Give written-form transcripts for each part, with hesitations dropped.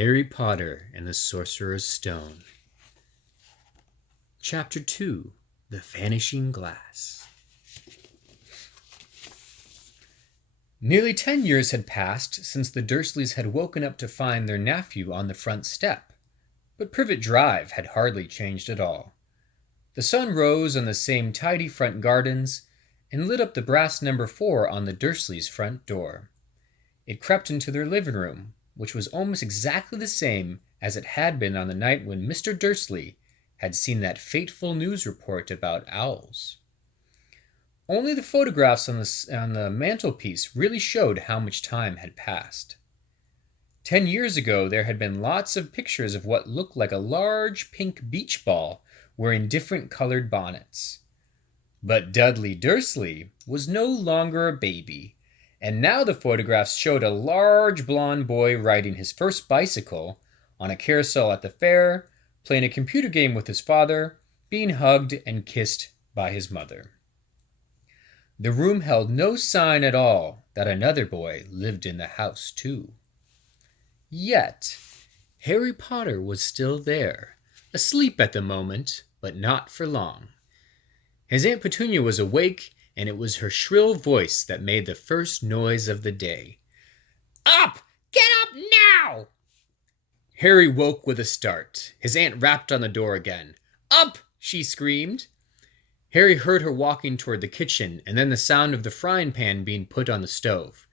Harry Potter and the Sorcerer's Stone. Chapter 2: The Vanishing Glass. Nearly 10 years had passed since the Dursleys had woken up to find their nephew on the front step, but Privet Drive had hardly changed at all. The sun rose on the same tidy front gardens and lit up the brass number 4 on the Dursleys' front door. It crept into their living room, which was almost exactly the same as it had been on the night when Mr. Dursley had seen that fateful news report about owls. Only the photographs on the mantelpiece really showed how much time had passed. 10 years ago, there had been lots of pictures of what looked like a large pink beach ball wearing different colored bonnets. But Dudley Dursley was no longer a baby, and now the photographs showed a large blond boy riding his first bicycle, on a carousel at the fair, playing a computer game with his father, being hugged and kissed by his mother. The room held no sign at all that another boy lived in the house too. Yet, Harry Potter was still there, asleep at the moment, but not for long. His Aunt Petunia was awake, and it was her shrill voice that made the first noise of the day. "Up! Get up now!" Harry woke with a start. His aunt rapped on the door again. "Up!" she screamed. Harry heard her walking toward the kitchen, and then the sound of the frying pan being put on the stove.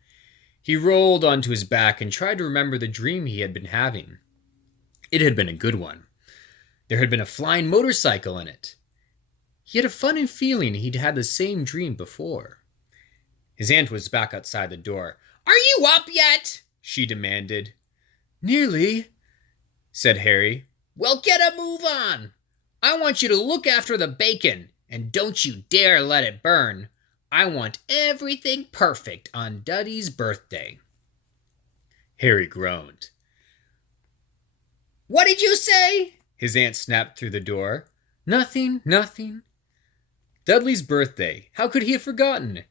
He rolled onto his back and tried to remember the dream he had been having. It had been a good one. There had been a flying motorcycle in it. He had a funny feeling he'd had the same dream before. His aunt was back outside the door. "Are you up yet?" she demanded. "Nearly," said Harry. "Well, get a move on. I want you to look after the bacon, and don't you dare let it burn. I want everything perfect on Duddy's birthday." Harry groaned. "What did you say?" his aunt snapped through the door. Nothing. Dudley's birthday. How could he have forgotten?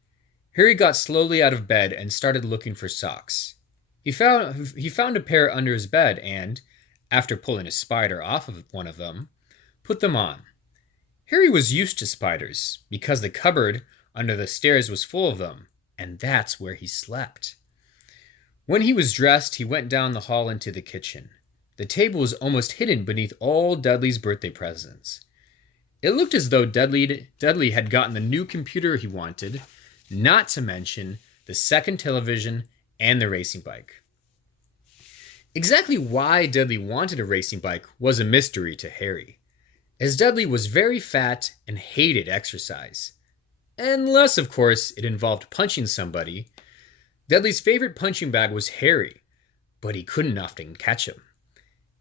Harry got slowly out of bed and started looking for socks. He found a pair under his bed and, after pulling a spider off of one of them, put them on. Harry was used to spiders, because the cupboard under the stairs was full of them, and that's where he slept. When he was dressed, he went down the hall into the kitchen. The table was almost hidden beneath all Dudley's birthday presents. It looked as though Dudley had gotten the new computer he wanted, not to mention the second television and the racing bike. Exactly why Dudley wanted a racing bike was a mystery to Harry, as Dudley was very fat and hated exercise. Unless, of course, it involved punching somebody. Dudley's favorite punching bag was Harry, but he couldn't often catch him.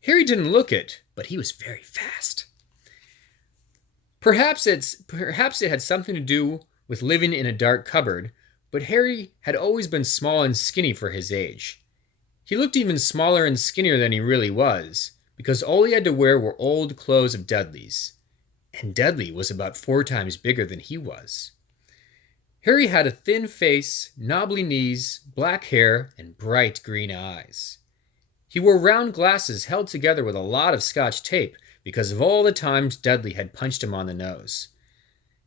Harry didn't look it, but he was very fast. Perhaps it had something to do with living in a dark cupboard, but Harry had always been small and skinny for his age. He looked even smaller and skinnier than he really was, because all he had to wear were old clothes of Dudley's, and Dudley was about 4 times bigger than he was. Harry had a thin face, knobbly knees, black hair, and bright green eyes. He wore round glasses held together with a lot of Scotch tape because of all the times Dudley had punched him on the nose.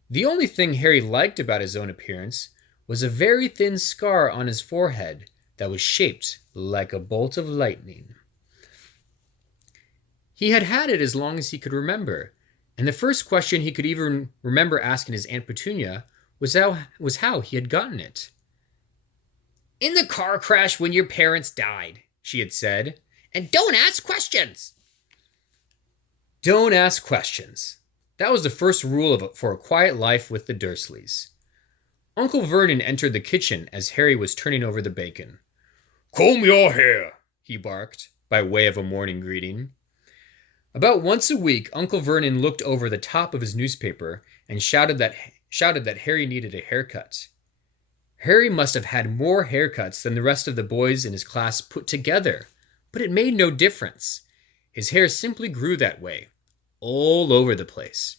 The only thing Harry liked about his own appearance was a very thin scar on his forehead that was shaped like a bolt of lightning. He had had it as long as he could remember, and the first question he could even remember asking his Aunt Petunia was how he had gotten it. "In the car crash when your parents died," she had said, "and don't ask questions." Don't ask questions. That was the first rule for a quiet life with the Dursleys. Uncle Vernon entered the kitchen as Harry was turning over the bacon. "Comb your hair," he barked, by way of a morning greeting. About once a week, Uncle Vernon looked over the top of his newspaper and shouted that Harry needed a haircut. Harry must have had more haircuts than the rest of the boys in his class put together, but it made no difference. His hair simply grew that way, all over the place.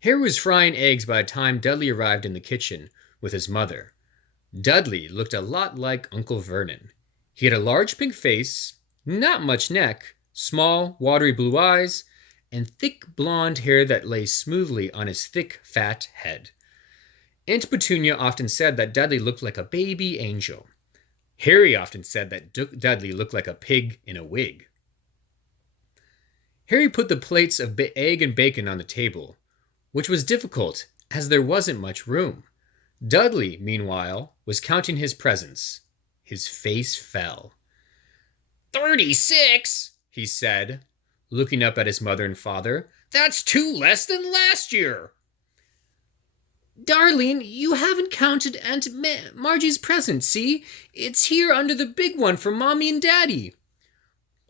Harry was frying eggs by the time Dudley arrived in the kitchen with his mother. Dudley looked a lot like Uncle Vernon. He had a large pink face, Not much neck, small, watery blue eyes, and thick blonde hair that lay smoothly on his thick, fat head. Aunt Petunia often said that Dudley looked like a baby angel. Harry often said that Dudley looked like a pig in a wig. Harry put the plates of egg and bacon on the table, which was difficult as there wasn't much room. Dudley, meanwhile, was counting his presents. His face fell. 36, he said, looking up at his mother and father. That's 2 less than last year. Darling, you haven't counted Aunt Margie's present, see? It's here under the big one for Mommy and Daddy.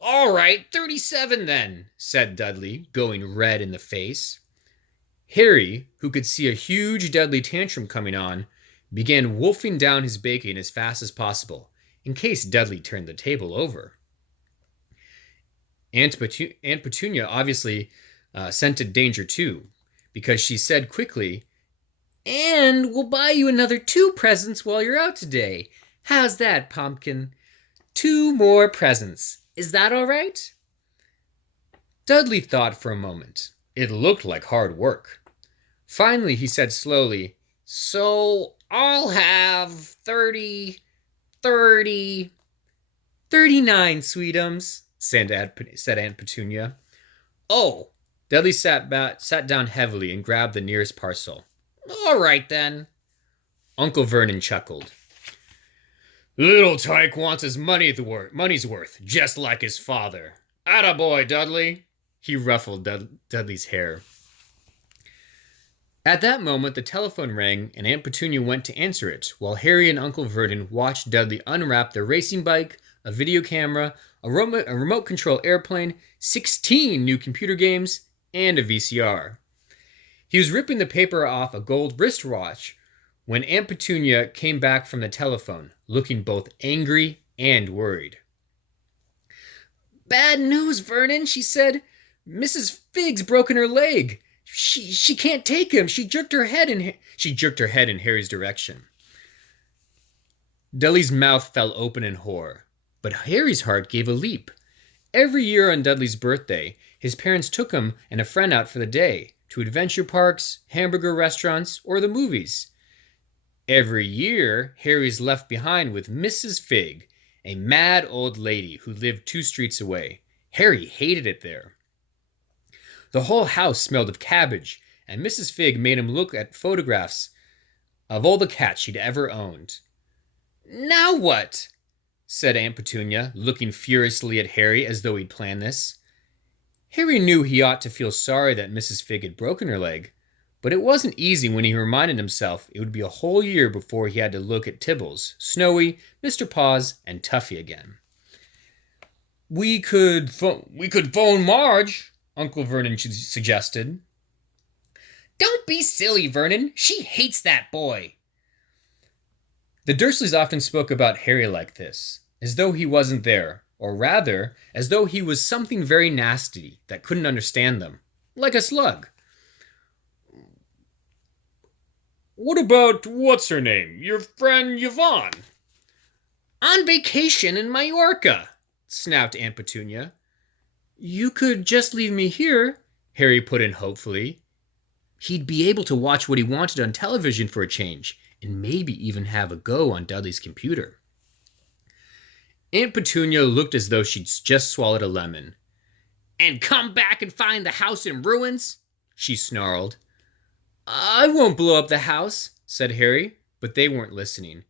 All right, 37 then, said Dudley, going red in the face. Harry, who could see a huge Dudley tantrum coming on, began wolfing down his bacon as fast as possible, in case Dudley turned the table over. Aunt Petunia obviously scented danger too, because she said quickly, "And we'll buy you another 2 presents while you're out today. How's that, Pumpkin? 2 more presents. Is that all right?" Dudley thought for a moment. It looked like hard work. Finally, he said slowly, "So I'll have 30, 39, sweetums," said Aunt Petunia. "Oh," Dudley sat down heavily and grabbed the nearest parcel. "All right, then." Uncle Vernon chuckled. "Little Tyke wants his money's worth, just like his father. Attaboy, Dudley." He ruffled Dudley's hair. At that moment, the telephone rang, and Aunt Petunia went to answer it, while Harry and Uncle Vernon watched Dudley unwrap the racing bike, a video camera, a remote control airplane, 16 new computer games, and a VCR. He was ripping the paper off a gold wristwatch when Aunt Petunia came back from the telephone, looking both angry and worried. "Bad news, Vernon," she said. "Mrs. Figg's broken her leg. She can't take him." She jerked her head in Harry's direction. Dudley's mouth fell open in horror, but Harry's heart gave a leap. Every year on Dudley's birthday, his parents took him and a friend out for the day, to adventure parks, hamburger restaurants, or the movies. Every year, Harry's left behind with Mrs. Figg, a mad old lady who lived 2 streets away. Harry hated it there. The whole house smelled of cabbage, and Mrs. Figg made him look at photographs of all the cats she'd ever owned. "Now what?" said Aunt Petunia, looking furiously at Harry as though he'd planned this. Harry knew he ought to feel sorry that Mrs. Figg had broken her leg, but it wasn't easy when he reminded himself it would be a whole year before he had to look at Tibbles, Snowy, Mr. Paws, and Tuffy again. We could phone Marge," Uncle Vernon suggested. "Don't be silly, Vernon. She hates that boy." The Dursleys often spoke about Harry like this, as though he wasn't there, or rather, as though he was something very nasty that couldn't understand them, like a slug. "What about what's-her-name, your friend Yvonne?" "On vacation in Majorca," snapped Aunt Petunia. "You could just leave me here," Harry put in hopefully. He'd be able to watch what he wanted on television for a change, and maybe even have a go on Dudley's computer. Aunt Petunia looked as though she'd just swallowed a lemon. "And come back and find the house in ruins?" she snarled. "I won't blow up the house," said Harry, but they weren't listening.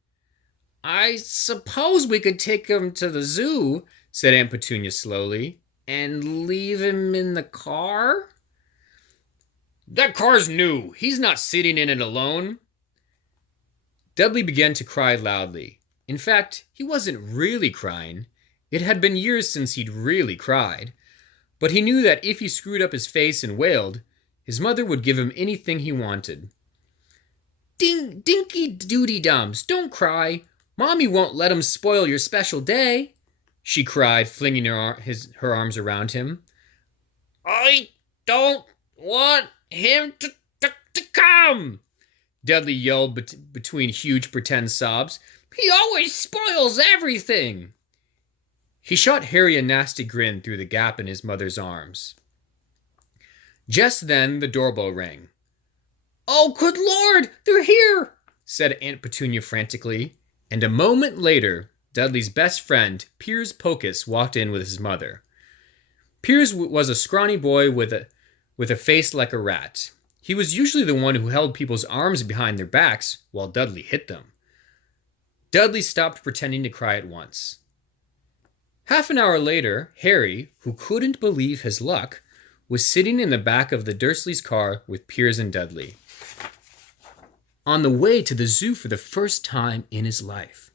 "I suppose we could take him to the zoo," said Aunt Petunia slowly. "And leave him in the car?" "That car's new. He's not sitting in it alone." Dudley began to cry loudly. In fact, he wasn't really crying. It had been years since he'd really cried. But he knew that if he screwed up his face and wailed, his mother would give him anything he wanted. "Dinky doody dums, don't cry. Mommy won't let him spoil your special day," she cried, flinging her arms around him. "I don't want him to come," Dudley yelled between huge pretend sobs. "He always spoils everything." He shot Harry a nasty grin through the gap in his mother's arms. Just then the doorbell rang. "Oh, good Lord, they're here!" said Aunt Petunia frantically, and a moment later, Dudley's best friend, Piers Pocus, walked in with his mother. Piers was a scrawny boy with a face like a rat. He was usually the one who held people's arms behind their backs while Dudley hit them. Dudley stopped pretending to cry at once. Half an hour later, Harry, who couldn't believe his luck, was sitting in the back of the Dursleys' car with Piers and Dudley, on the way to the zoo for the first time in his life.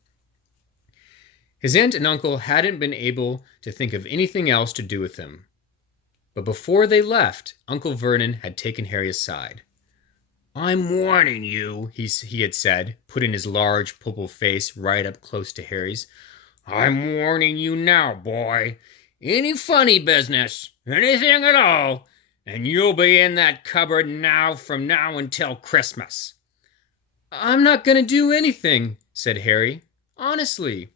His aunt and uncle hadn't been able to think of anything else to do with him. But before they left, Uncle Vernon had taken Harry aside. "I'm warning you," he had said, putting his large purple face right up close to Harry's. "I'm warning you now, boy. Any funny business, anything at all, and you'll be in that cupboard from now until Christmas." "I'm not going to do anything," said Harry. "Honestly."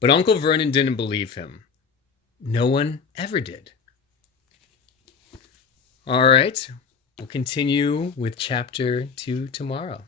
But Uncle Vernon didn't believe him. No one ever did. All right, we'll continue with chapter 2 tomorrow.